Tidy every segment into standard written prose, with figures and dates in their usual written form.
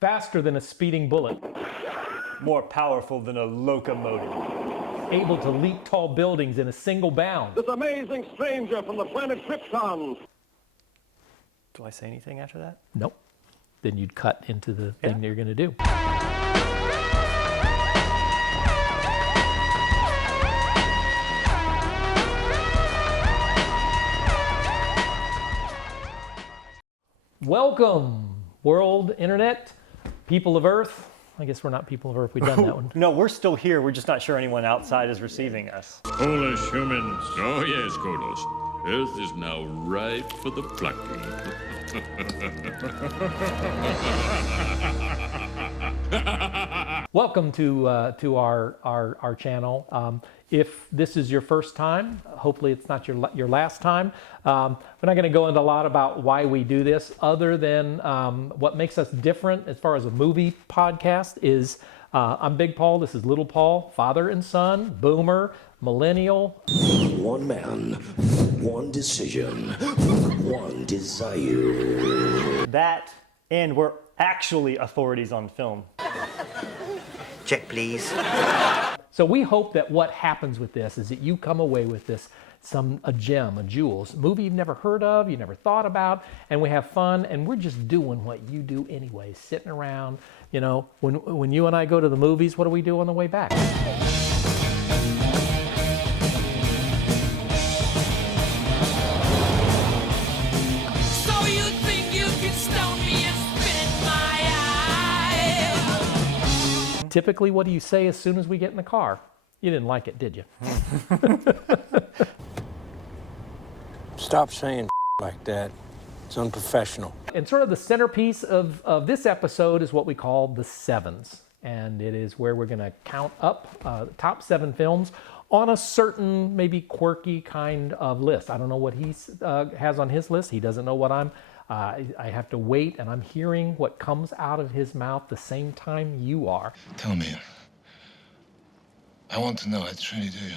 Faster than a speeding bullet. More powerful than a locomotive. Able to leap tall buildings in a single bound. This amazing stranger from the planet Krypton. Do I say anything after that? Nope. Then you'd cut into the thing that you're going to do. Welcome, world, internet, people of Earth. I guess we're not people of Earth. We've done that one. No, we're still here. We're just not sure anyone outside is receiving us. Foolish humans. Oh, yes, Kodos. Earth is now ripe for the plucking. Welcome to our channel. If this is your first time, hopefully it's not your last time. We're not going to go into a lot about why we do this, other than what makes us different as far as a movie podcast is I'm Big Paul, this is Little Paul, father and son, boomer, millennial. One man, one decision, one desire. That, and we're actually authorities on film. Check, please. So we hope that what happens with this is that you come away with this, a gem, a jewel, a movie you've never heard of, you never thought about, and we have fun, and we're just doing what you do anyway, sitting around. You know, when you and I go to the movies, what do we do on the way back? Typically, what do you say as soon as we get in the car? You didn't like it, did you? Stop saying like that. It's unprofessional. And sort of the centerpiece of this episode is what we call the sevens. And it is where we're going to count up the top 7 films on a certain, maybe quirky kind of list. I don't know what he has on his list. He doesn't know what I have to wait, and I'm hearing what comes out of his mouth the same time you are. Tell me, I want to know, I truly do.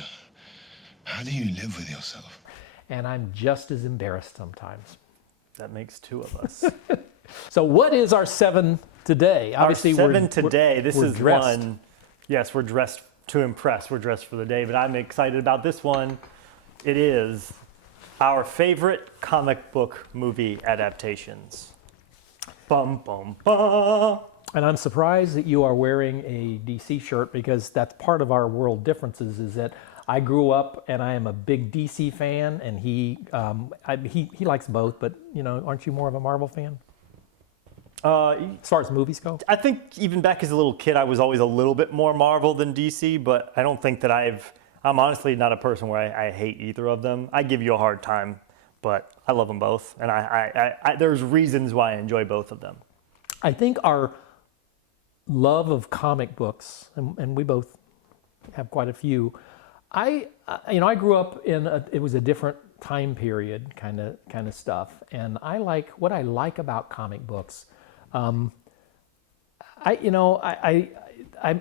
How do you live with yourself? And I'm just as embarrassed sometimes. That makes 2 of us. So what is our 7 today? Obviously, our 7 today, this is dressed. one. Yes, we're dressed to impress. We're dressed for the day, but I'm excited about this one. It is our favorite comic book movie adaptations. Bum, bum, bum. And I'm surprised that you are wearing a DC shirt, because that's part of our world differences, is that I grew up and I am a big DC fan, and he likes both, but you know, aren't you more of a Marvel fan? As far as movies go? I think even back as a little kid, I was always a little bit more Marvel than DC, but I don't think that I'm honestly not a person where I hate either of them. I give you a hard time, but I love them both. And there's reasons why I enjoy both of them. I think our love of comic books, and we both have quite a few. I grew up in it was a different time period kind of stuff. And what I like about comic books. I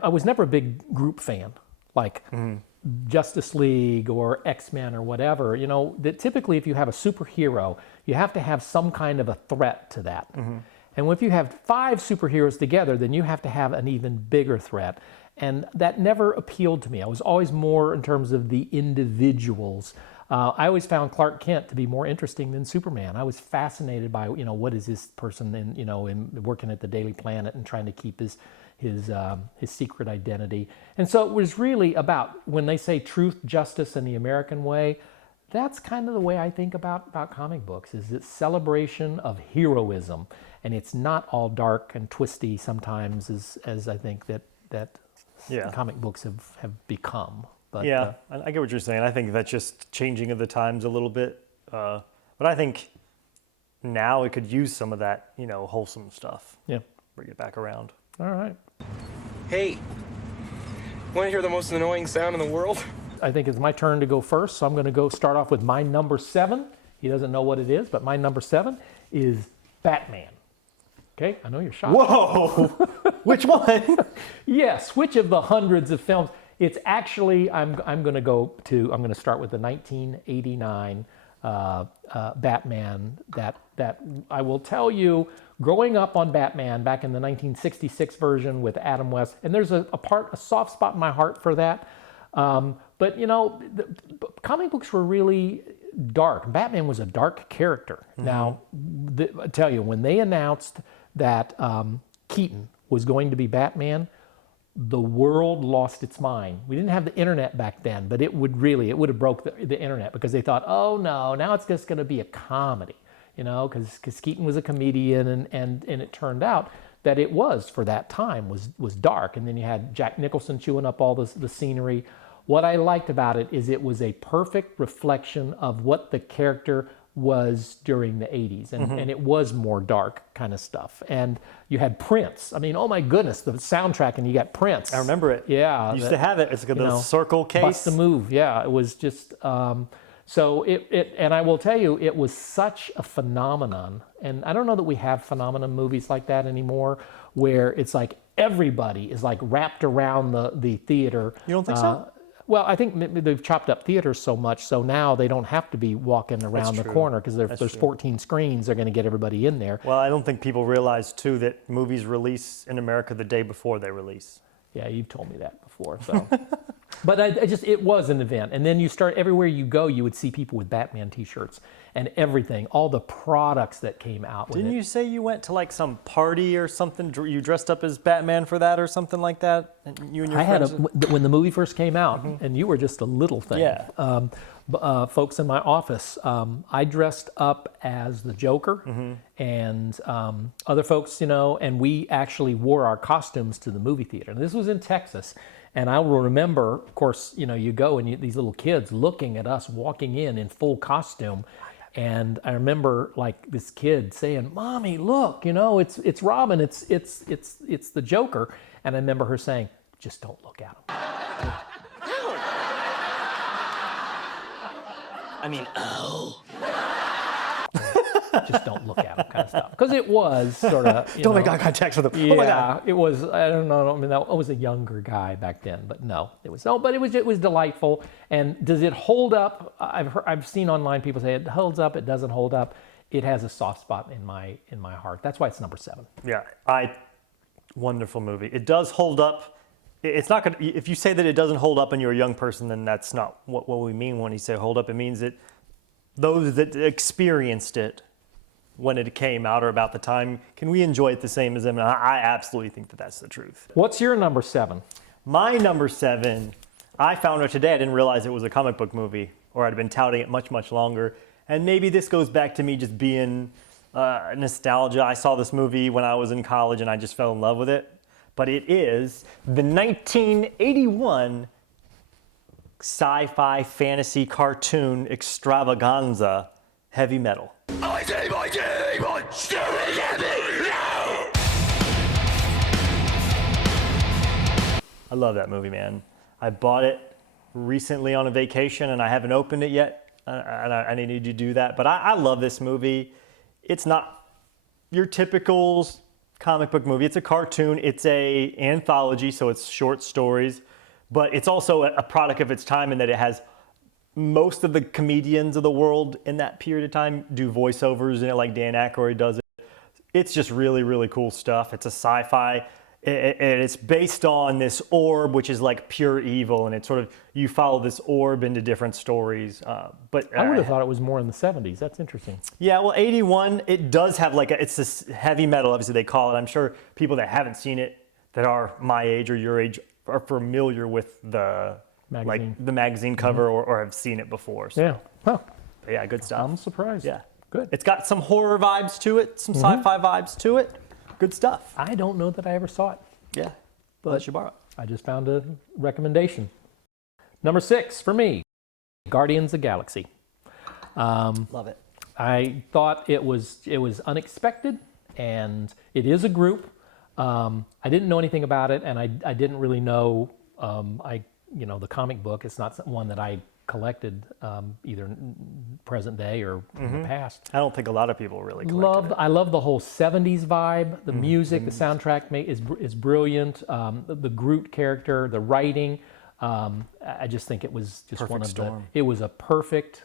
was never a big group fan, like Justice League or X-Men or whatever. You know, that typically if you have a superhero, you have to have some kind of a threat to that. And if you have 5 superheroes together, then you have to have an even bigger threat. And that never appealed to me. I was always more in terms of the individuals. I always found Clark Kent to be more interesting than Superman. I was fascinated by, what is this person in working at the Daily Planet and trying to keep his secret identity. And so it was really about, when they say truth, justice, and the American way, that's kind of the way I think about comic books, is it's celebration of heroism. And it's not all dark and twisty sometimes as I think that comic books have become. But, yeah, I get what you're saying. I think that's just changing of the times a little bit. But I think now it could use some of that, wholesome stuff. Yeah. Bring it back around. All right. Hey, want to hear the most annoying sound in the world? I think it's my turn to go first, so I'm going to start off with my number 7. He doesn't know what it is, but my number 7 is Batman. Okay, I know you're shocked. Whoa! Which one? Yes, which of the hundreds of films? It's actually, I'm going to start with the 1989 Batman that that I will tell you, growing up on Batman back in the 1966 version with Adam West, and there's a soft spot in my heart for that. But you know, comic books were really dark. Batman was a dark character. Now, I tell you, when they announced that Keaton was going to be Batman, the world lost its mind. We didn't have the internet back then, but it would have broke the internet, because they thought, oh no, now it's just going to be a comedy, you know, because Keaton was a comedian, and it turned out that it was, for that time, was dark. And then you had Jack Nicholson chewing up all the scenery. What I liked about it is it was a perfect reflection of what the character was during the 80s, and it was more dark kind of stuff. And you had Prince. I mean, oh my goodness, the soundtrack, and you got Prince. I remember it. Yeah. I used to have it. It's like a circle case. Bust a Move. Yeah, it was just, so and I will tell you, it was such a phenomenon. And I don't know that we have phenomenon movies like that anymore, where it's like everybody is like wrapped around the theater. You don't think so? Well, I think they've chopped up theaters so much, so now they don't have to be walking around the corner, because there's 14 screens. They're going to get everybody in there. Well, I don't think people realize, too, that movies release in America the day before they release. Yeah, you've told me that before. So, but it was an event. And then everywhere you go, you would see people with Batman T-shirts and everything, all the products that came out with it. Didn't you say you went to like some party or something? You dressed up as Batman for that or something like that? And you and your friends? When the movie first came out, and you were just a little thing. Yeah. Folks in my office, I dressed up as the Joker, and other folks, you know, and we actually wore our costumes to the movie theater. And this was in Texas. And I will remember, of course, you know, you go and these little kids looking at us walking in full costume. And I remember like this kid saying, "Mommy, look, you know, it's Robin, it's the Joker." And I remember her saying, "Just don't look at him." I mean, Just don't look at him, kind of stuff. Because it was sort of, Don't make eye contact with him. Yeah, Oh my God. it was. I don't know. I mean, I was a younger guy back then, but no, it was. No, but it was delightful. And does it hold up? I've seen online people say it holds up. It doesn't hold up. It has a soft spot in my heart. That's why it's number 7. Yeah, wonderful movie. It does hold up. It's not gonna. If you say that it doesn't hold up and you're a young person, then that's not what we mean when you say hold up. It means that those that experienced it when it came out or about the time, can we enjoy it the same as them? And I absolutely think that that's the truth. What's your number 7? My number 7, I found out today. I didn't realize it was a comic book movie, or I'd been touting it much, much longer. And maybe this goes back to me just being nostalgia. I saw this movie when I was in college and I just fell in love with it. But it is the 1981 sci-fi fantasy cartoon extravaganza, Heavy Metal. I say my demon, still heavy now! I love that movie, man. I bought it recently on a vacation and I haven't opened it yet. And I need to do that. But I love this movie. It's not your typical comic book movie. It's a cartoon. It's a anthology, so it's short stories. But it's also a product of its time in that it has most of the comedians of the world in that period of time do voiceovers in it, like Dan Aykroyd does it. It's just really, really cool stuff. It's a sci-fi, and it's based on this orb, which is like pure evil, and it's sort of, you follow this orb into different stories. But I would have thought it was more in the 70s. That's interesting. Yeah, well, 81, it does have it's this heavy metal, obviously they call it. I'm sure people that haven't seen it, that are my age or your age, are familiar with the magazine cover or have seen it before. So. Yeah. Huh. But yeah, good stuff. I'm surprised. Yeah. Good. It's got some horror vibes to it, some sci-fi vibes to it. Good stuff. I don't know that I ever saw it. Yeah. But you borrow it. I just found a recommendation. Number 6 for me, Guardians of the Galaxy. Love it. I thought it was unexpected, and it is a group. I didn't know anything about it, and I didn't really know the comic book. It's not one that I collected either present day or in the past. I don't think a lot of people really collected it. I love the whole 70s vibe. The music, the soundtrack is brilliant. The Groot character, the writing. I just think it was just Perfect one of storm. it was a perfect,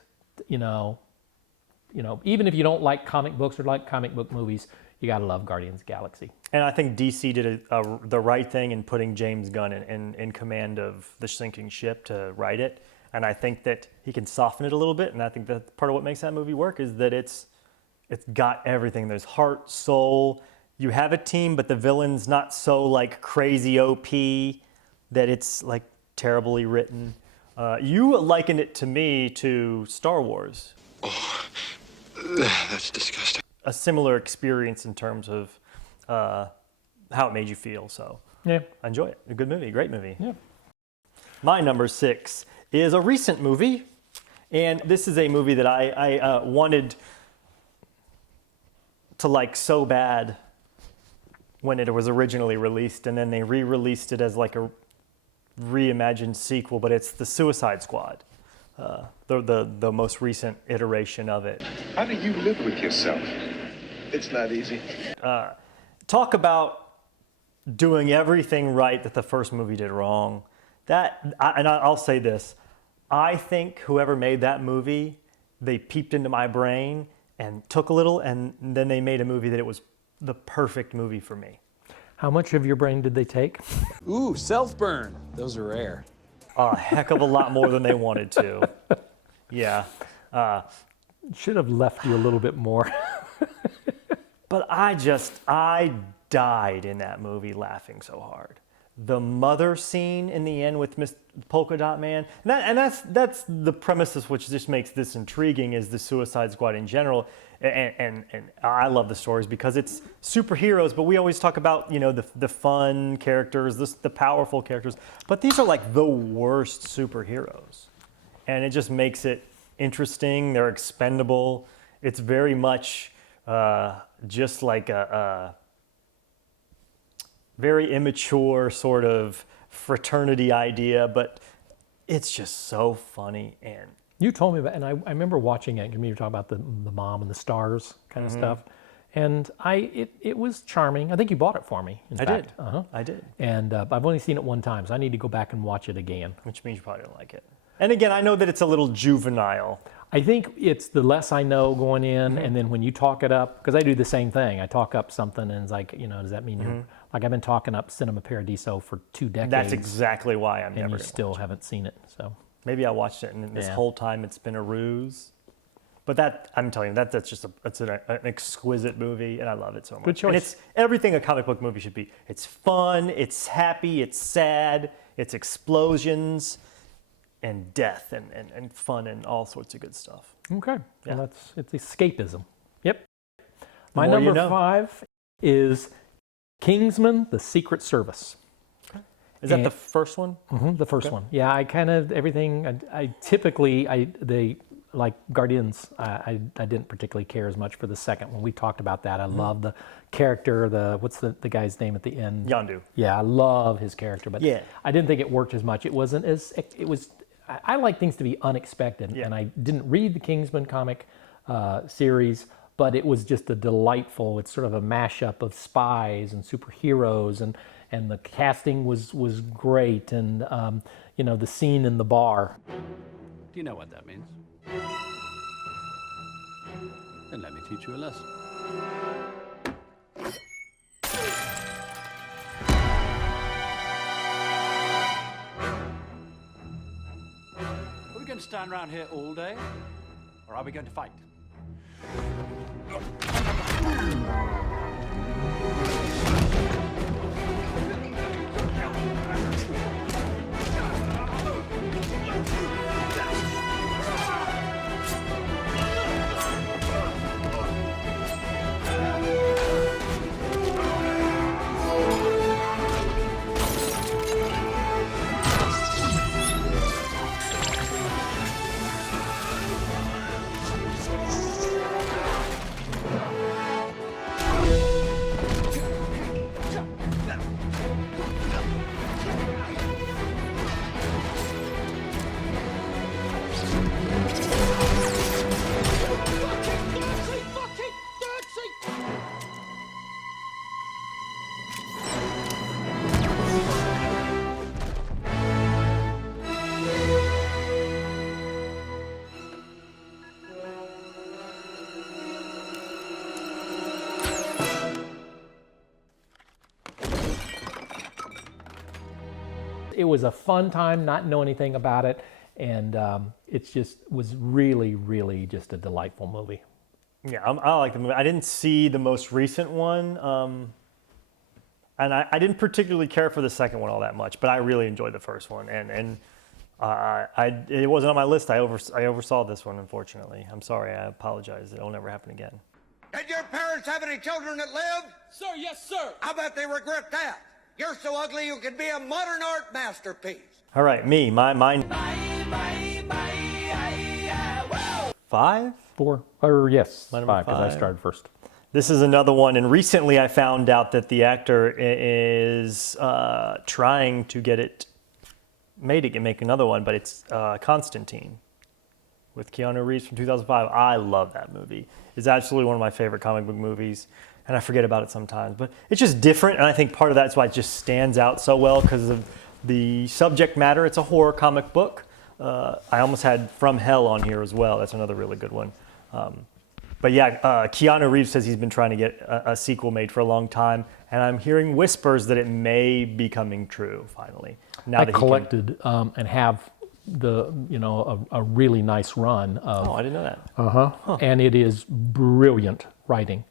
you know, even if you don't like comic books or like comic book movies, you got to love Guardians of the Galaxy. And I think DC did the right thing in putting James Gunn in command of the sinking ship to write it. And I think that he can soften it a little bit. And I think that part of what makes that movie work is that it's got everything. There's heart, soul. You have a team, but the villain's not so like crazy OP that it's like terribly written. You likened it to me to Star Wars. Oh, that's disgusting. A similar experience in terms of how it made you feel. So Yeah. enjoy it. A good movie, great movie. Yeah. My number 6 is a recent movie, and this is a movie that I wanted to like so bad when it was originally released, and then they re-released it as like a reimagined sequel, but it's The Suicide Squad, the most recent iteration of it. How do you live with yourself? It's not easy. Talk about doing everything right that the first movie did wrong. I'll say this, I think whoever made that movie, they peeped into my brain and took a little, and then they made a movie that it was the perfect movie for me. How much of your brain did they take? Ooh, self-burn. Those are rare. A heck of a lot more than they wanted to. Yeah. Should have left you a little bit more. But I died in that movie laughing so hard. The mother scene in the end with Miss Polka Dot Man, and that's the premises which just makes this intriguing, is the Suicide Squad in general. And I love the stories because it's superheroes, but we always talk about, you know, the fun characters, the powerful characters, but these are like the worst superheroes, and it just makes it interesting. They're expendable. It's very much just like a very immature sort of fraternity idea, but it's just so funny. And You told me about, and I remember watching it. You were talking about the mom and the stars kind of stuff, and it was charming. I think you bought it for me. In fact. did. I did. And I've only seen it one time, so I need to go back and watch it again. Which means you probably don't like it. And again, I know that it's a little juvenile. I think it's the less I know going in, and then when you talk it up, because I do the same thing. I talk up something, and it's like, you know, does that mean you're like, I've been talking up Cinema Paradiso for 2 decades. That's exactly why I'm and never you gonna still watch it. haven't seen it. So Maybe I watched it, and this Yeah. whole time it's been a ruse. But that, I'm telling you, that's just an exquisite movie, and I love it so much. Good choice. And it's everything a comic book movie should be. It's fun, it's happy, it's sad, it's explosions, and death, and fun, and all sorts of good stuff. okay, Yeah. well, it's escapism. Yep. My more you number know. 5 is Kingsman: The Secret Service. Is that And- the first one? The first one. Yeah, I kind of everything. I typically they like Guardians. I didn't particularly care as much for the second one. We talked about that. I love the character. What's the guy's name at the end? Yondu. Yeah, I love his character, but Yeah. I didn't think it worked as much. It wasn't as it was. I like things to be unexpected, Yeah. and I didn't read the Kingsman comic series, but it was just a delightful. It's sort of a mashup of spies and superheroes, and the casting was great, and you know, the scene in the bar. Do you know what that means? Then let me teach you a lesson. Are we going to stand around here all day, or are we going to fight? it was a fun time, not know anything about it, and it just was really, really just a delightful movie. Yeah, I like the movie. I didn't see the most recent one, and I didn't particularly care for the second one all that much, but I really enjoyed the first one, and it wasn't on my list. I oversaw this one, unfortunately. I'm sorry. I apologize. It'll never happen again. Did your parents have any children that lived? Sir, yes, sir. I bet they regret that. You're so ugly you could be a modern art masterpiece. All right, me, mine. 5? 4, or yes, My number 5, because I 5. started first. This is another one, and recently I found out that the actor is trying to get it made to make another one, but it's Constantine with Keanu Reeves from 2005. I love that movie. It's absolutely one of my favorite comic book movies, and I forget about it sometimes. But it's just different, and I think part of that's why it just stands out so well because of the subject matter. It's a horror comic book. I almost had From Hell on here as well. That's another really good one. But yeah, Keanu Reeves says he's been trying to get a sequel made for a long time, and I'm hearing whispers that it may be coming true finally. Now I that he collected and have a really nice run of. Oh, I didn't know that. And it is brilliant writing.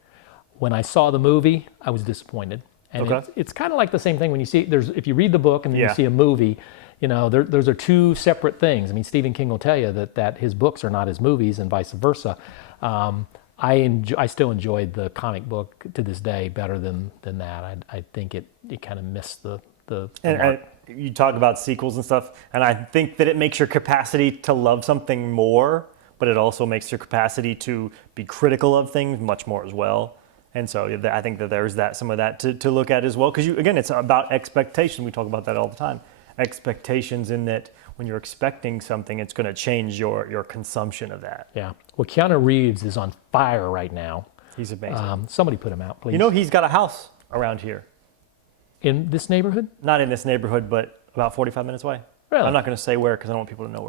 When I saw the movie, I was disappointed. And Okay. it's kind of like the same thing when you see if you read the book and then Yeah. you see a movie, those are two separate things. I mean, Stephen King will tell you that his books are not his movies and vice versa. I still enjoyed the comic book to this day better than that. I think it kind of missed the And mark. you talk about sequels and stuff, and I think that it makes your capacity to love something more, but it also makes your capacity to be critical of things much more as well. And so I think that there's some of that to look at as well. Because again, it's about expectation. We talk about that all the time. Expectations in that when you're expecting something, it's going to change your consumption of that. Yeah. Well, Keanu Reeves is on fire right now. He's amazing. Somebody put him out, please. You know, he's got a house around here. In this neighborhood? Not in this neighborhood, but about 45 minutes away. Really? I'm not going to say where because I don't want people to know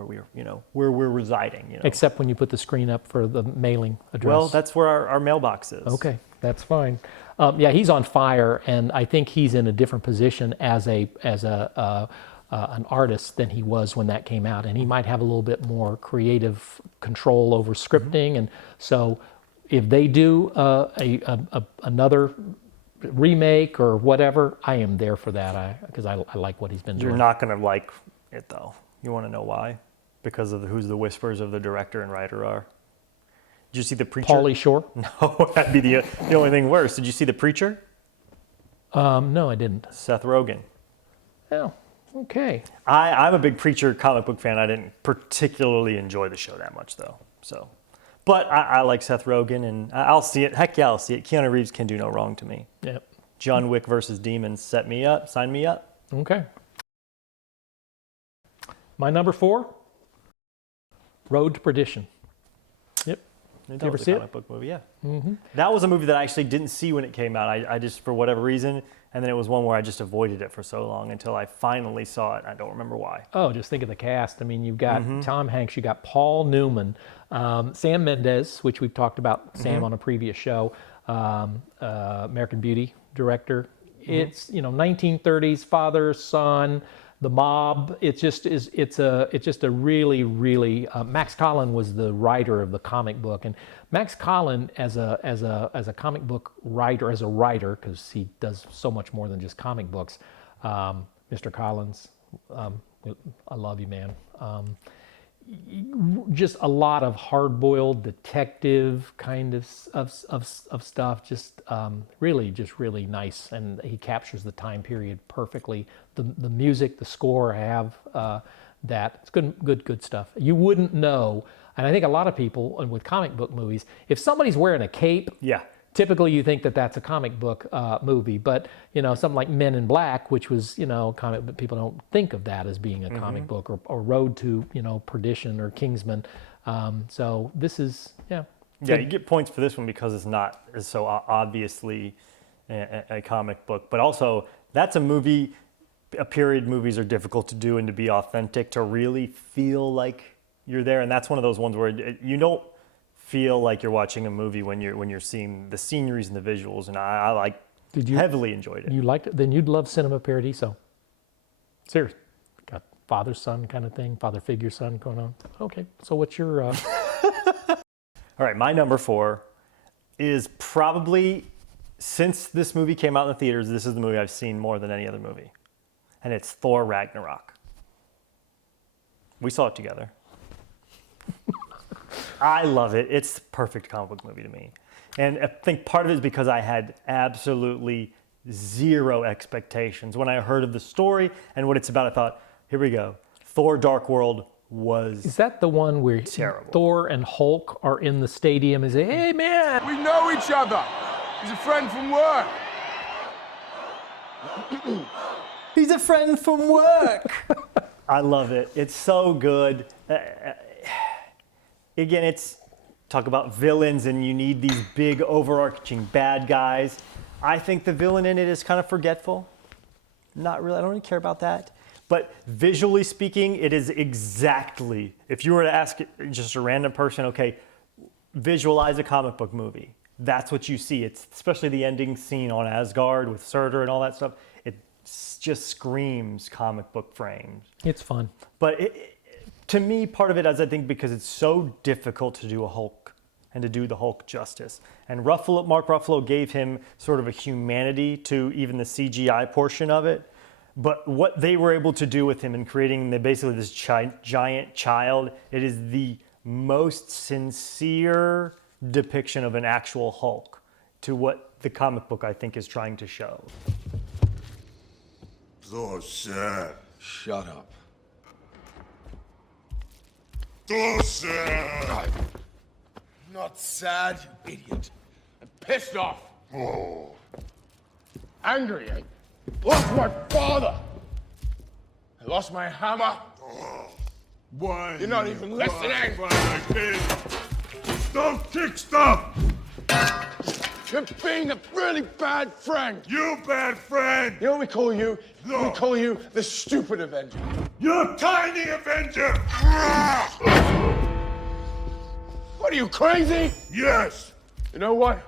where we're residing. Except when you put the screen up for the mailing address. Well, that's where our mailbox is. Okay, that's fine. Yeah, he's on fire, and I think he's in a different position as an artist than he was when that came out, and he might have a little bit more creative control over scripting, and so if they do another remake or whatever, I am there for that because I like what he's been doing. You're not going to like it though. You want to know why? Because of who's the whispers of the director and writer are. Did you see The Preacher? Pauly Shore? No, that'd be the only thing worse. Did you see The Preacher? No, I didn't. Seth Rogen. Oh, okay. I'm a big Preacher comic book fan. I didn't particularly enjoy the show that much though. So, but I like Seth Rogen, and I'll see it. Heck yeah, I'll see it. Keanu Reeves can do no wrong to me. Yep. John Wick versus Demons set me up. Sign me up. Okay. My number 4, Road to Perdition. Yep. That you ever was a see it? comic book movie, yeah. Mm-hmm. That was a movie that I actually didn't see when it came out. I just, for whatever reason, and then it was one where I just avoided it for so long until I finally saw it. I don't remember why. Oh, just think of the cast. I mean, you've got Tom Hanks, you got Paul Newman, Sam Mendes, which we've talked about Sam on a previous show, American Beauty director. It's 1930s father son. The mob. It's just a really Max Collin was the writer of the comic book, and Max Collin as a comic book writer, because he does so much more than just comic books. Mr. Collins, I love you, man. Just a lot of hard-boiled detective kind of stuff. Just really nice, and he captures the time period perfectly. The music, the score, have that. It's good stuff. You wouldn't know, and I think a lot of people with comic book movies, if somebody's wearing a cape, Yeah. typically you think that that's a comic book movie, but something like Men in Black, which was comic, but people don't think of that as being a comic book, or Road to Perdition or Kingsman. So this is Yeah, you get points for this one because it's not so obviously a comic book, but also that's a movie. Period movies are difficult to do and to be authentic, to really feel like you're there, and that's one of those ones where you don't feel like you're watching a movie when you're seeing the sceneries and the visuals, and I heavily enjoyed it. You liked it? Then you'd love Cinema Paradiso. Seriously. father-son kind of thing, father figure son going on. Okay, so what's your? All right, my number 4 is probably, since this movie came out in the theaters, this is the movie I've seen more than any other movie, and it's Thor Ragnarok. We saw it together. I love it. It's the perfect comic book movie to me. And I think part of it is because I had absolutely zero expectations. When I heard of the story and what it's about, I thought, here we go. Thor Dark World was Is that the one where terrible. Thor and Hulk are in the stadium and say, "Hey man, We know each other. He's a friend from work. He's a friend from work." I love it. It's so good. Again, it's talk about villains and you need these big overarching bad guys. I think the villain in it is kind of forgetful. Not really, I don't really care about that. But visually speaking, it is exactly, if you were to ask just a random person, okay, visualize a comic book movie. That's what you see. It's especially the ending scene on Asgard with Surtur and all that stuff. It just screams comic book frames. it's fun." But to me, part of it is I think because it's so difficult to do a Hulk and to do the Hulk justice. And Mark Ruffalo gave him sort of a humanity to even the CGI portion of it. But what they were able to do with him in creating basically this giant child, it is the most sincere depiction of an actual Hulk to what the comic book I think is trying to show. Thor's sad. Shut up. Thor's sad. Not sad, you idiot. I'm pissed off. Oh. Angry. I lost my father. I lost my hammer. Why? You're not even listening. Why, kid? Don't kick stuff. You're being a really bad friend. You bad friend. You know what we call you? No. We call you the stupid Avenger. You're tiny Avenger. What are you, crazy? Yes. You know what?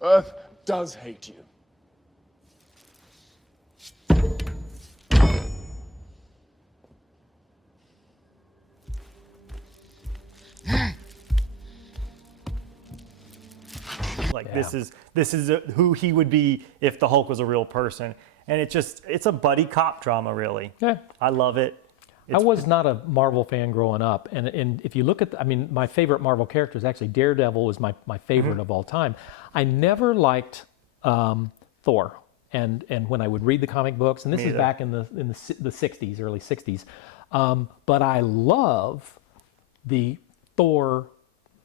Earth does hate you. Like this is who he would be if the Hulk was a real person. And it's a buddy cop drama, really. Yeah. I love it. I was not a Marvel fan growing up, and if you look at, my favorite Marvel character is actually Daredevil was my favorite of all time. I never liked Thor, and when I would read the comic books, and this is back in the 60s, early 60s, but I love the Thor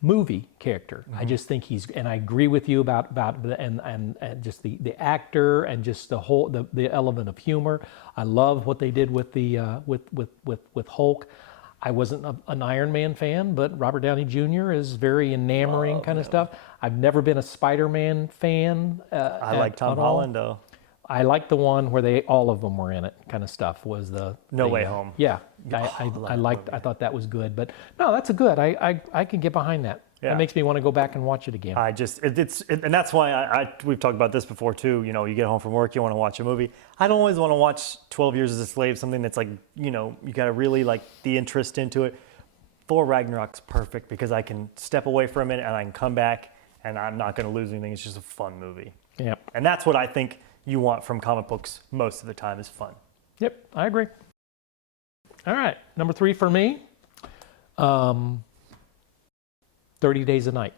movie character. I just think and I agree with you about and just the actor and just the whole the element of humor. I love what they did with the with Hulk. I wasn't an Iron Man fan, but Robert Downey Jr. is very enamoring kind of stuff. I've never been a Spider-Man fan. I like Tom Holland though. I like the one where all of them were in it, kind of stuff. Was the No Way Home? Yeah, I thought that was good, but no, that's a good. I can get behind that. Yeah. That makes me want to go back and watch it again. And that's why we've talked about this before too. You know, you get home from work, you want to watch a movie. I don't always want to watch 12 Years as a Slave, something that's like, you got to really like the interest into it. Thor Ragnarok's perfect because I can step away for a minute and I can come back and I'm not going to lose anything. It's just a fun movie. Yep. And that's what I think you want from comic books most of the time is fun. Yep, I agree. All right, number 3 for me, 30 Days a Night.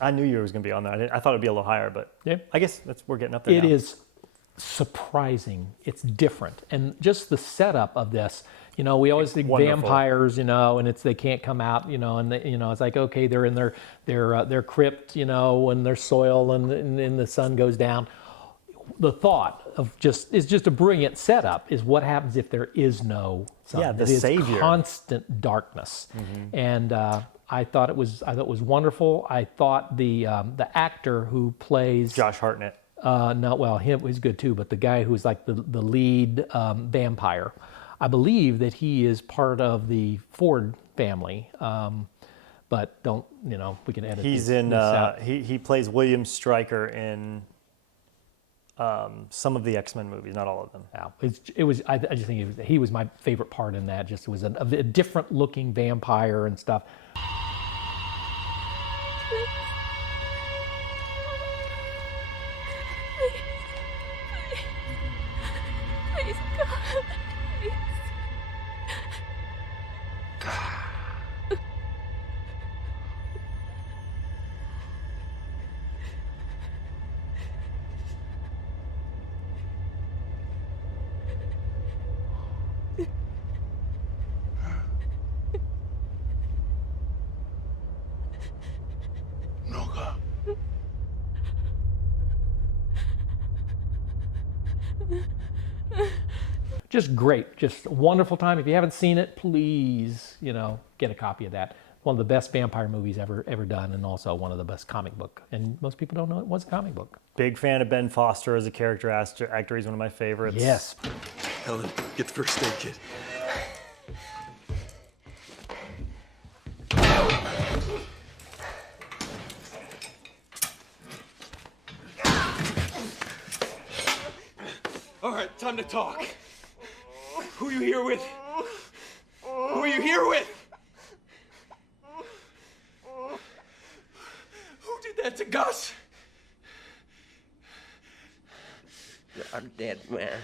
I knew you was going to be on there. I thought it'd be a little higher, but Yeah. I guess we're getting up there It now. is surprising. It's different, and just the setup of this. We always think Wonderful. vampires, and they can't come out, and it's like, okay, they're in their crypt, when their soil and the sun goes down. The thought of is just a brilliant setup. Is what happens if there is no sun? Yeah, the It is savior. Constant darkness, and I thought it was wonderful. I thought the actor who plays Josh Hartnett. he's good too, but the guy who's like the lead vampire, I believe that he is part of the Ford family. But we can edit. He's this in. out. He plays William Stryker in. some of the X-Men movies, not all of them. Yeah, I just think he was my favorite part in that. Just it was a different looking vampire and stuff. Please, God, please. No, God. Just great, just a wonderful time. If you haven't seen it, please, get a copy of that. One of the best vampire movies ever done, and also one of the best comic book. And most people don't know it was a comic book. Big fan of Ben Foster as a character actor. He's one of my favorites. Yes. Helen, get the first aid kit. All right, time to talk. Who are you here with? Who are you here with? Who did that to Gus? I'm dead, man.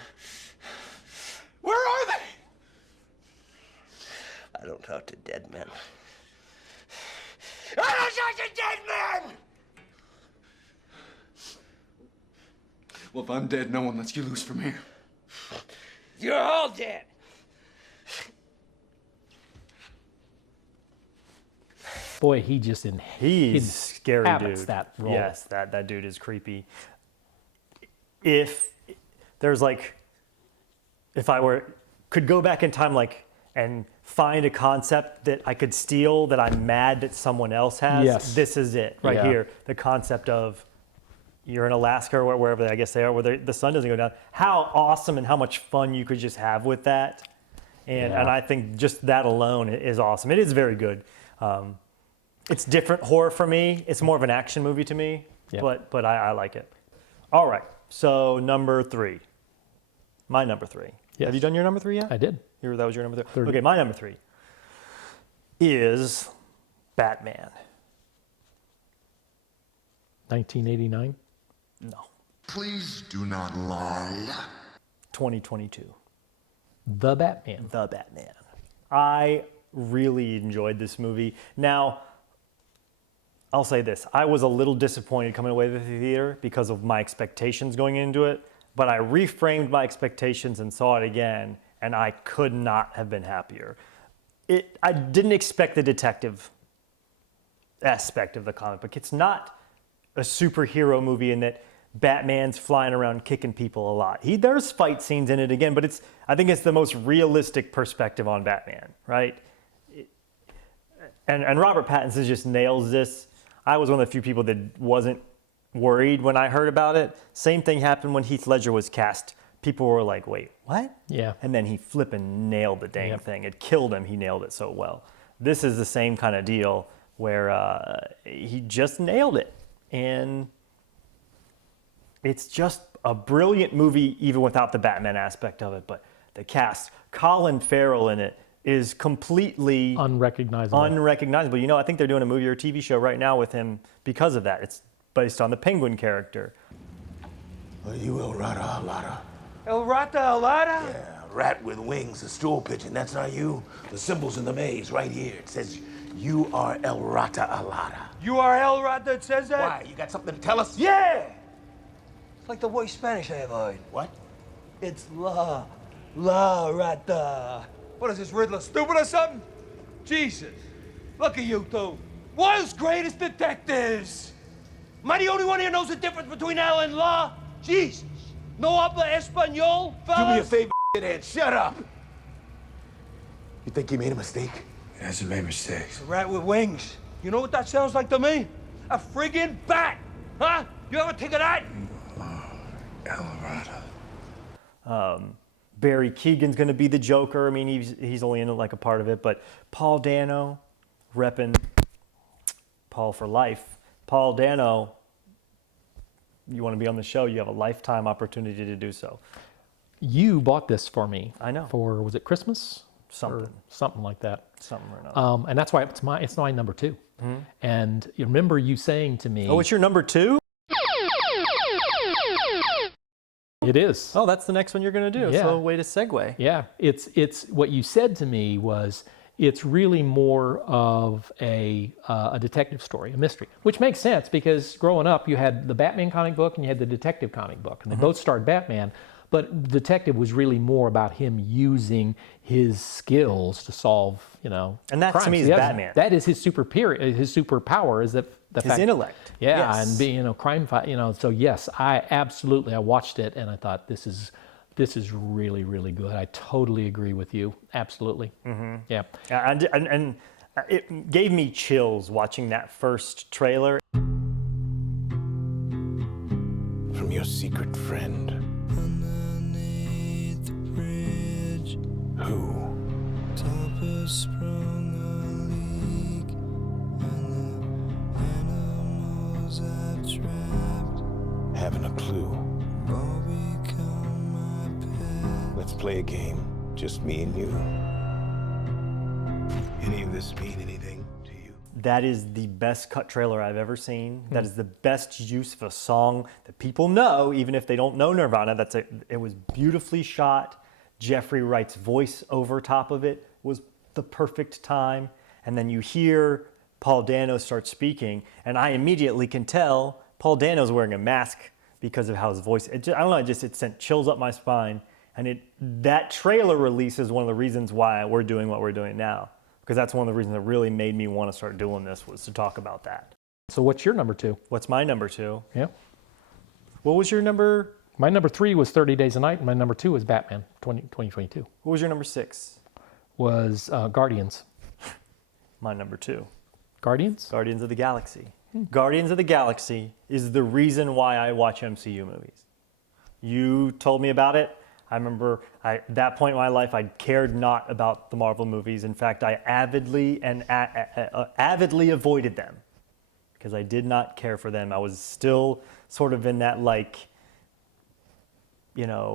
Where are they? I don't talk to dead men. I don't talk to dead men! Well, if I'm dead, no one lets you loose from here. You're all dead. Boy, he just He's scary inhabits dude. that role. Yes, that dude is creepy. If there's if I could go back in time and find a concept that I could steal that I'm mad that someone else has, Yes. this is it right Yeah. here. The concept of you're in Alaska or wherever I guess they are, where the sun doesn't go down. How awesome and how much fun you could just have with that. And I think just that alone is awesome. It is very good. It's different horror for me. It's more of an action movie to me, Yeah. but I like it. All right, so number 3. My number 3. Yes. Have you done your number 3 yet? I did. That was your number 3? 30. Okay, my number 3 is Batman. 1989. No. Please do not lie. 2022. The Batman. The Batman. I really enjoyed this movie. Now, I'll say this. I was a little disappointed coming away with the theater because of my expectations going into it, but I reframed my expectations and saw it again, and I could not have been happier. I didn't expect the detective aspect of the comic book. It's not a superhero movie in that Batman's flying around kicking people a lot. There's fight scenes in it again, but I think it's the most realistic perspective on Batman, right? And Robert Pattinson just nails this. I was one of the few people that wasn't worried when I heard about it. Same thing happened when Heath Ledger was cast. People were like, wait, what? Yeah. And then he flipping nailed the dang thing. It killed him. He nailed it so well. This is the same kind of deal where he just nailed it. And it's just a brilliant movie even without the Batman aspect of it. But the cast, Colin Farrell in it, is completely unrecognizable. I think they're doing a movie or a TV show right now with him because of that. It's based on the Penguin character. Are you El Rata Alada? El Rata Alada? Yeah, rat with wings, a stool pigeon. That's not you. The symbol's in the maze right here. It says you are El Rata Alada. You are El Rata, it says that? Why? You got something to tell us? Yeah! It's like the worst Spanish I ever heard. What? It's La Rata. What is this, Riddler, stupid or something? Jesus, look at you two. World's greatest detectives. Am I the only one here knows the difference between L and La? Jesus. No habla español, fellas? Do me a favor, shithead. Shut up. You think he made a mistake? He hasn't made mistakes. A rat with wings. You know what that sounds like to me? A friggin' bat. Huh? You ever think of that? El Rata. Barry Keoghan's going to be the Joker. I mean, he's only in it like a part of it. But Paul Dano, repping Paul for life. Paul Dano you want to be on the show, you have a lifetime opportunity to do so. You bought this for me. I know. For, was it Christmas? Something. Or something like that. Something or another. And that's why it's my number 2. And you remember you saying to me, Oh, it's your number 2? It is. Oh, that's the next one you're going to do. Yeah. So way to segue. Yeah, it's what you said to me was it's really more of a detective story, a mystery, which makes sense because growing up you had the Batman comic book and you had the detective comic book, and they both starred Batman, but detective was really more about him using his skills to solve, And that crimes. to me is Batman. That is his superpower is that the His fact, intellect. Yeah, Yes. and being crime fight, So yes, I watched it and I thought this is really, really good. I totally agree with you. Absolutely. Yeah. And it gave me chills watching that first trailer. From your secret friend. Underneath the bridge, Who? Topper sprung a leak, and the animals I've trapped Having a clue. all become my pet. Let's play a game. Just me and you. Any of this mean anything to you? That is the best cut trailer I've ever seen. That is the best use of a song that people know, even if they don't know Nirvana. It was beautifully shot. Jeffrey Wright's voice over top of it was the perfect time. And then you hear Paul Dano start speaking, and I immediately can tell Paul Dano's wearing a mask because of how his voice, it sent chills up my spine. And that trailer release is one of the reasons why we're doing what we're doing now. Because that's one of the reasons that really made me want to start doing this, was to talk about that. So what's your number 2? What's my number 2? Yeah. What was your number? My number 3 was 30 Days a Night, and my number 2 was Batman 2022. What was your number 6? Was Guardians. My number 2. Guardians? Guardians of the Galaxy. Guardians of the Galaxy is the reason why I watch MCU movies. You told me about it. I remember at that point in my life, I cared not about the Marvel movies. In fact, I avidly avoided them because I did not care for them. I was still sort of in that,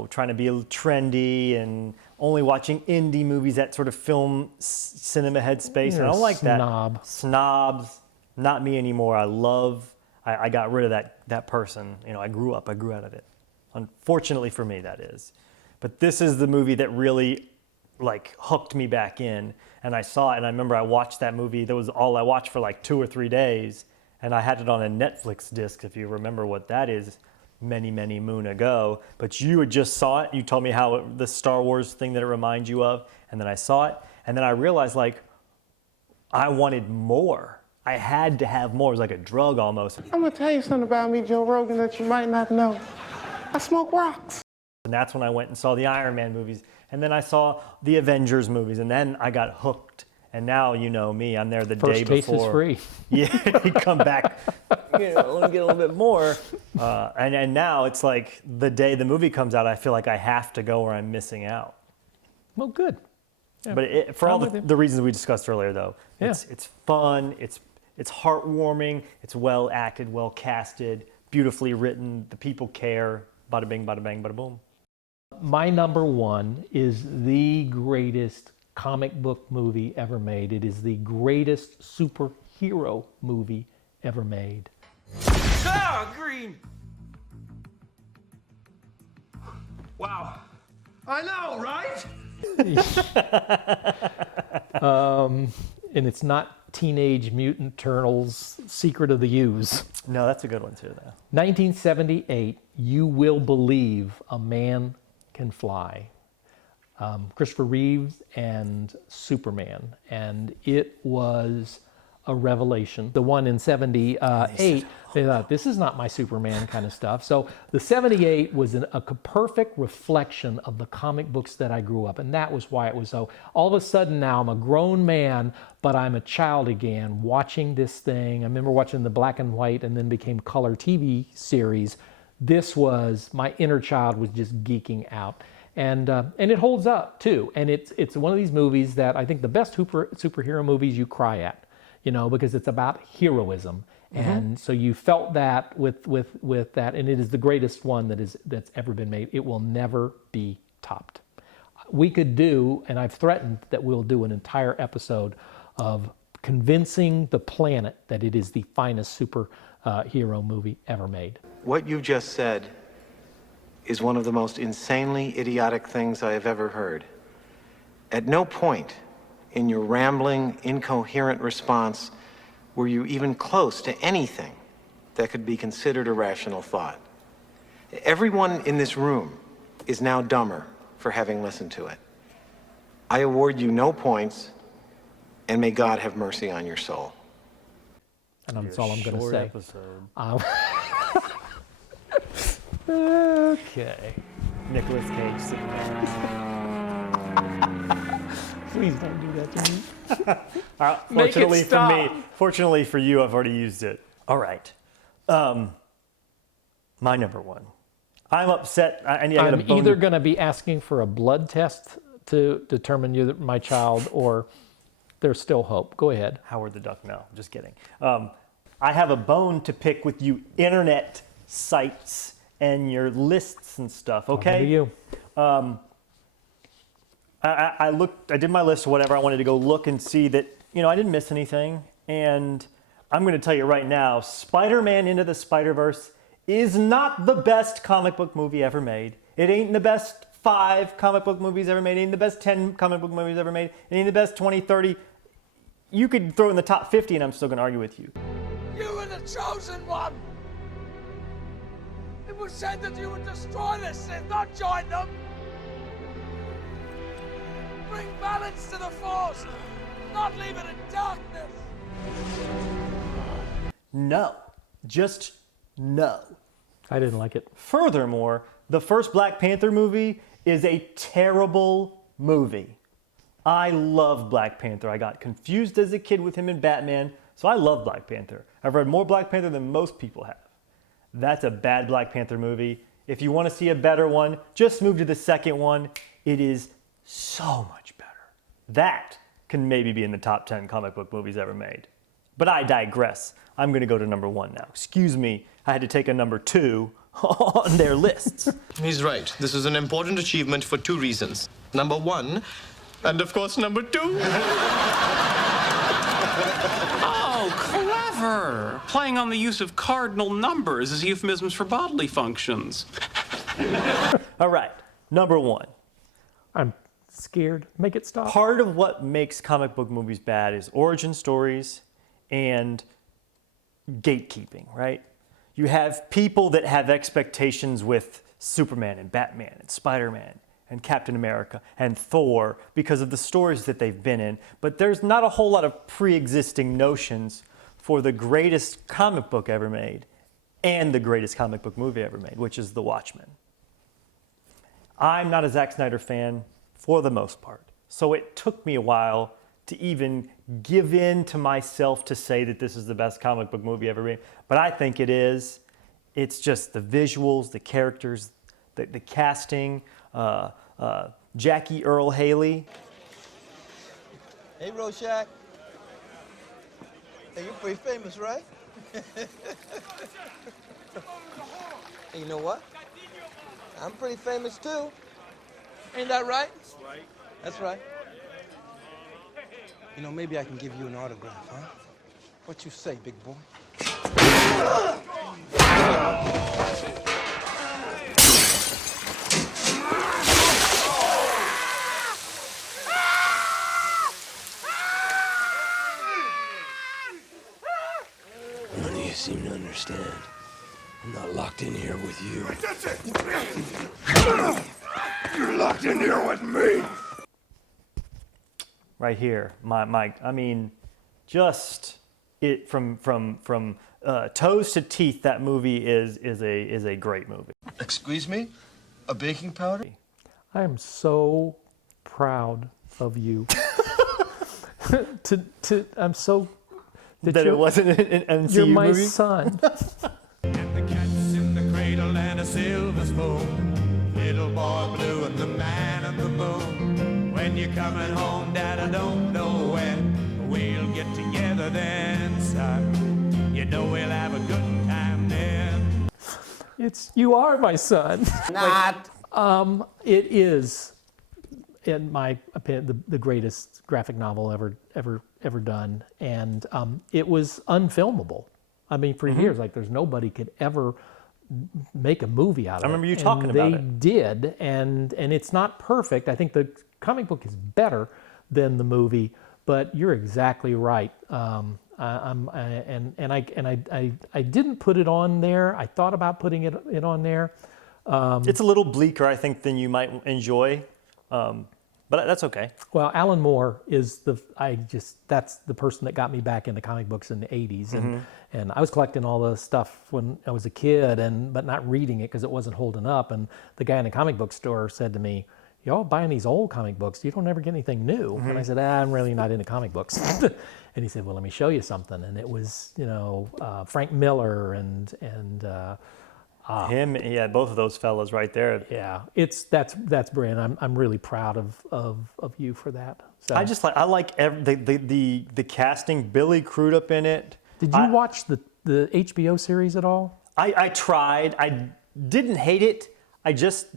trying to be trendy and only watching indie movies, that sort of film cinema headspace. And I don't like that. Snobs, not me anymore. I got rid of that person. I grew out of it. Unfortunately for me, that is. But this is the movie that really hooked me back in, and I saw it, and I remember I watched that movie. That was all I watched for 2 or 3 days, and I had it on a Netflix disc, if you remember what that is, many, many moon ago. But you had just saw it. You told me how the Star Wars thing that it reminds you of, and then I saw it, and then I realized I wanted more. I had to have more. It was like a drug almost. I'm gonna tell you something about me, Joe Rogan, that you might not know. I smoke rocks. And that's when I went and saw the Iron Man movies. And then I saw the Avengers movies. And then I got hooked. And now, you know me, I'm there the day before. First taste is free. Yeah, you come back, let me get a little bit more. And now it's the day the movie comes out, I feel like I have to go or I'm missing out. Well, good. Yeah. But for all the reasons we discussed earlier, though, it's fun, it's heartwarming, it's well acted, well casted, beautifully written, the people care, bada bing, bada bang, bada boom. My number 1 is the greatest comic book movie ever made. It is the greatest superhero movie ever made. Ah, green! Wow. I know, right? And it's not Teenage Mutant Turtles Secret of the Ooze. No, that's a good one too, though. 1978, You Will Believe a Man Can Fly. Christopher Reeves and Superman. And it was a revelation. The one in 78, they thought, this is not my Superman kind of stuff. So the 78 was a perfect reflection of the comic books that I grew up. And that was why it was so. All of a sudden now I'm a grown man, but I'm a child again watching this thing. I remember watching the black and white and then became color TV series. This was, my inner child was just geeking out. And it holds up too. And it's one of these movies that I think the best superhero movies you cry at, because it's about heroism. And so you felt that with that, and it is the greatest one that's ever been made. It will never be topped. We could do, and I've threatened that we'll do an entire episode of convincing the planet that it is the finest superhero movie ever made. What you just said is one of the most insanely idiotic things I have ever heard. At no point in your rambling, incoherent response were you even close to anything that could be considered a rational thought. Everyone in this room is now dumber for having listened to it. I award you no points, and may God have mercy on your soul. And that's all I'm going to say. Okay. Nicolas Cage sitting there. Please don't do that to me. Fortunately for me, fortunately for you, I've already used it. All right. My number one. I'm upset. I'm either going to be asking for a blood test to determine you're my child, or there's still hope. Go ahead. Howard the Duck, no, just kidding. I have a bone to pick with you internet sites and your lists and stuff, okay? To you. I did my list or whatever. I wanted to go look and see that, I didn't miss anything. And I'm going to tell you right now, Spider-Man Into the Spider-Verse is not the best comic book movie ever made. It ain't the best 5 comic book movies ever made. It ain't the best 10 comic book movies ever made. It ain't the best 20, 30. You could throw it in the top 50 and I'm still going to argue with you. You were the chosen one! It was said that you would destroy the Sith, not join them! Bring balance to the Force, not leave it in darkness! No. Just no. I didn't like it. Furthermore, the first Black Panther movie is a terrible movie. I love Black Panther. I got confused as a kid with him in Batman, so I love Black Panther. I've read more Black Panther than most people have. That's a bad Black Panther movie. If you want to see a better one, just move to the second one. It is so much better. That can maybe be in the top 10 comic book movies ever made. But I digress. I'm going to go to number 1 now. Excuse me, I had to take a number 2 on their lists. He's right. This is an important achievement for 2 reasons. Number 1, and of course number 2. Oh, clever! Playing on the use of cardinal numbers as euphemisms for bodily functions. All right, number 1. I'm scared. Make it stop. Part of what makes comic book movies bad is origin stories and gatekeeping, right? You have people that have expectations with Superman and Batman and Spider-Man and Captain America and Thor because of the stories that they've been in, but there's not a whole lot of pre-existing notions for the greatest comic book ever made and the greatest comic book movie ever made, which is The Watchmen. I'm not a Zack Snyder fan for the most part, so it took me a while to even give in to myself to say that this is the best comic book movie ever made, but I think it is. It's just the visuals, the characters, the casting, Jackie Earl Haley. Hey, Rorschach. Hey, you're pretty famous, right? Hey, you know what? I'm pretty famous, too. Ain't that right? That's right. That's right. You know, maybe I can give you an autograph, huh? What you say, big boy? None of you seem to understand. I'm not locked in here with you. You're locked in here with me. Right here, I mean, just it from toes to teeth. That movie is a great movie. Excuse me? A baking powder? I am so proud of you. I'm so that it wasn't an MCU you're my movie? son. And the cat's in the cradle and a silver spoon. Little boy blue and the man on the moon. When you're coming home, Dad, I don't know when. We'll get together then, son. You You know we'll have a good time then. It's You Are My Son. Not. It is, in my opinion, the greatest graphic novel ever done, and it was unfilmable. I mean, for years, like there's nobody could ever make a movie out of it. I remember you talking about They it. did, and it's not perfect. I think the comic book is better than the movie, but you're exactly right. I didn't put it on there. I thought about putting it on there. It's a little bleaker, I think, than you might enjoy, but that's okay. Well, Alan Moore is that's the person that got me back into comic books in the 80s. And I was collecting all the stuff when I was a kid, but not reading it because it wasn't holding up. And the guy in the comic book store said to me, "Y'all buying these old comic books, you don't ever get anything new." And I said, "I'm really not into comic books." And he said, "Well, let me show you something." And it was, Frank Miller and him, yeah, both of those fellas right there. Yeah, that's brilliant. I'm really proud of you for that. So. I like the casting. Billy Crudup in it. Did you watch the HBO series at all? I tried. I didn't hate it. I just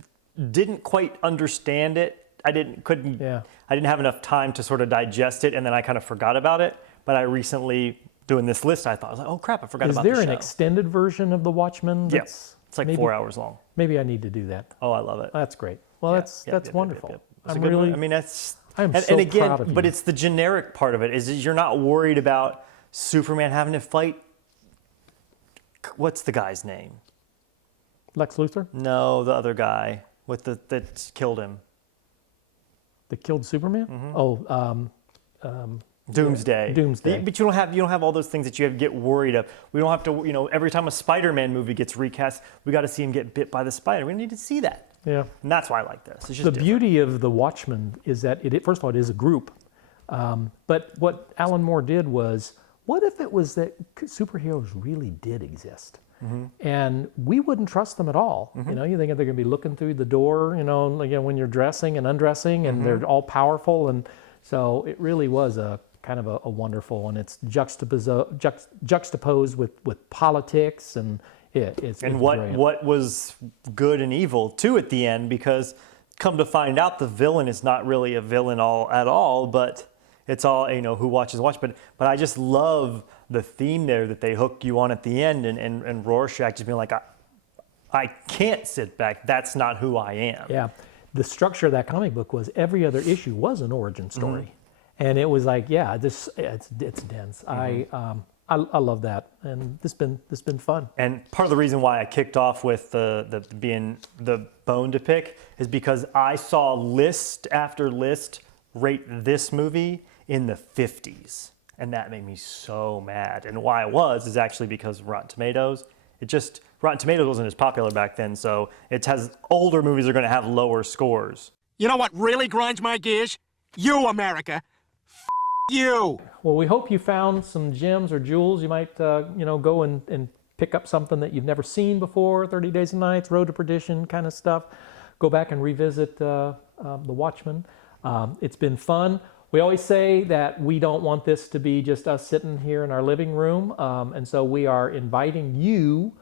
didn't quite understand it. I didn't have enough time to sort of digest it, and then I kind of forgot about it. But I recently, doing this list, I thought, I was like, oh crap, I forgot about the show. Is there an extended version of the Watchmen? Yes. It's like 4 hours long. Maybe I need to do that. Oh, I love it. That's great. Well, that's wonderful. I'm really. I mean, that's. I'm so proud of you. But it's the generic part of it. Is you're not worried about Superman having to fight. What's the guy's name? Lex Luthor? No, the other guy that killed him. That killed Superman? Mm-hmm. Oh, Doomsday. Doomsday. But you don't have all those things that you have to get worried of. We don't have to, every time a Spider-Man movie gets recast, we got to see him get bit by the spider. We need to see that. Yeah. And that's why I like this. It's just the different. beauty of the Watchmen is that first of all, it is a group. But what Alan Moore did was, what if it was that superheroes really did exist? Mm-hmm. And we wouldn't trust them at all. Mm-hmm. You think they're going to be looking through the door, when you're dressing and undressing, and they're all powerful. And so it really was a kind of a wonderful, and it's juxtaposed with politics, and it's brilliant. What was good and evil too at the end, because come to find out the villain is not really a villain at all, but it's all who watches watch. But I just love the theme there that they hook you on at the end, and Rorschach just being like, I can't sit back. That's not who I am. Yeah, the structure of that comic book was every other issue was an origin story. And it was like, it's dense. Mm-hmm. I love that, and this been fun. And part of the reason why I kicked off with the being the bone to pick is because I saw list after list rate this movie in the 50s, and that made me so mad. And why it is actually because Rotten Tomatoes. Rotten Tomatoes wasn't as popular back then, so it has older movies are going to have lower scores. You know what really grinds my gears? You, America. You. Well, we hope you found some gems or jewels. You might, go and pick up something that you've never seen before. 30 Days and Nights, Road to Perdition kind of stuff. Go back and revisit The Watchmen. It's been fun. We always say that we don't want this to be just us sitting here in our living room. And so we are inviting you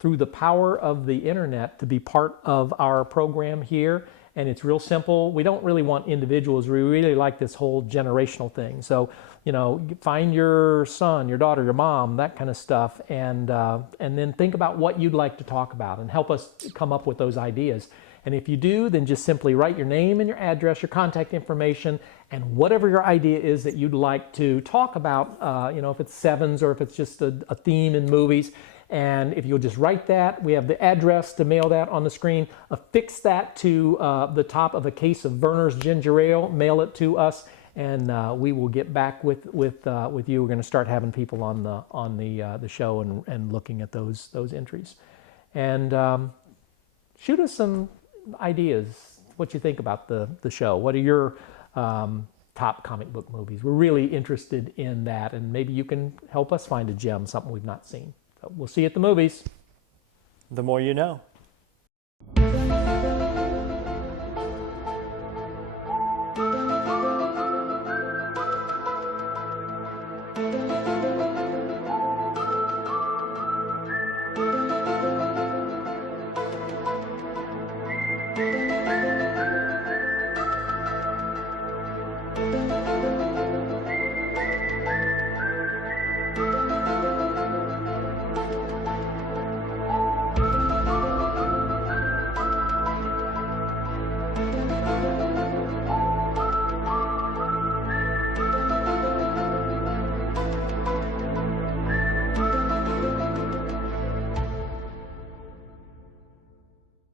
through the power of the internet to be part of our program here. And it's real simple. We don't really want individuals. We really like this whole generational thing. So, find your son, your daughter, your mom, that kind of stuff, and then think about what you'd like to talk about and help us come up with those ideas. And if you do, then just simply write your name and your address, your contact information, and whatever your idea is that you'd like to talk about, if it's sevens or if it's just a theme in movies. And if you'll just write that, we have the address to mail that on the screen. Affix that to the top of a case of Verner's Ginger Ale. Mail it to us, and we will get back with you. We're going to start having people on the show and looking at those entries, and shoot us some ideas. What you think about the show? What are your top comic book movies? We're really interested in that, and maybe you can help us find a gem, something we've not seen. So we'll see you at the movies. The more you know.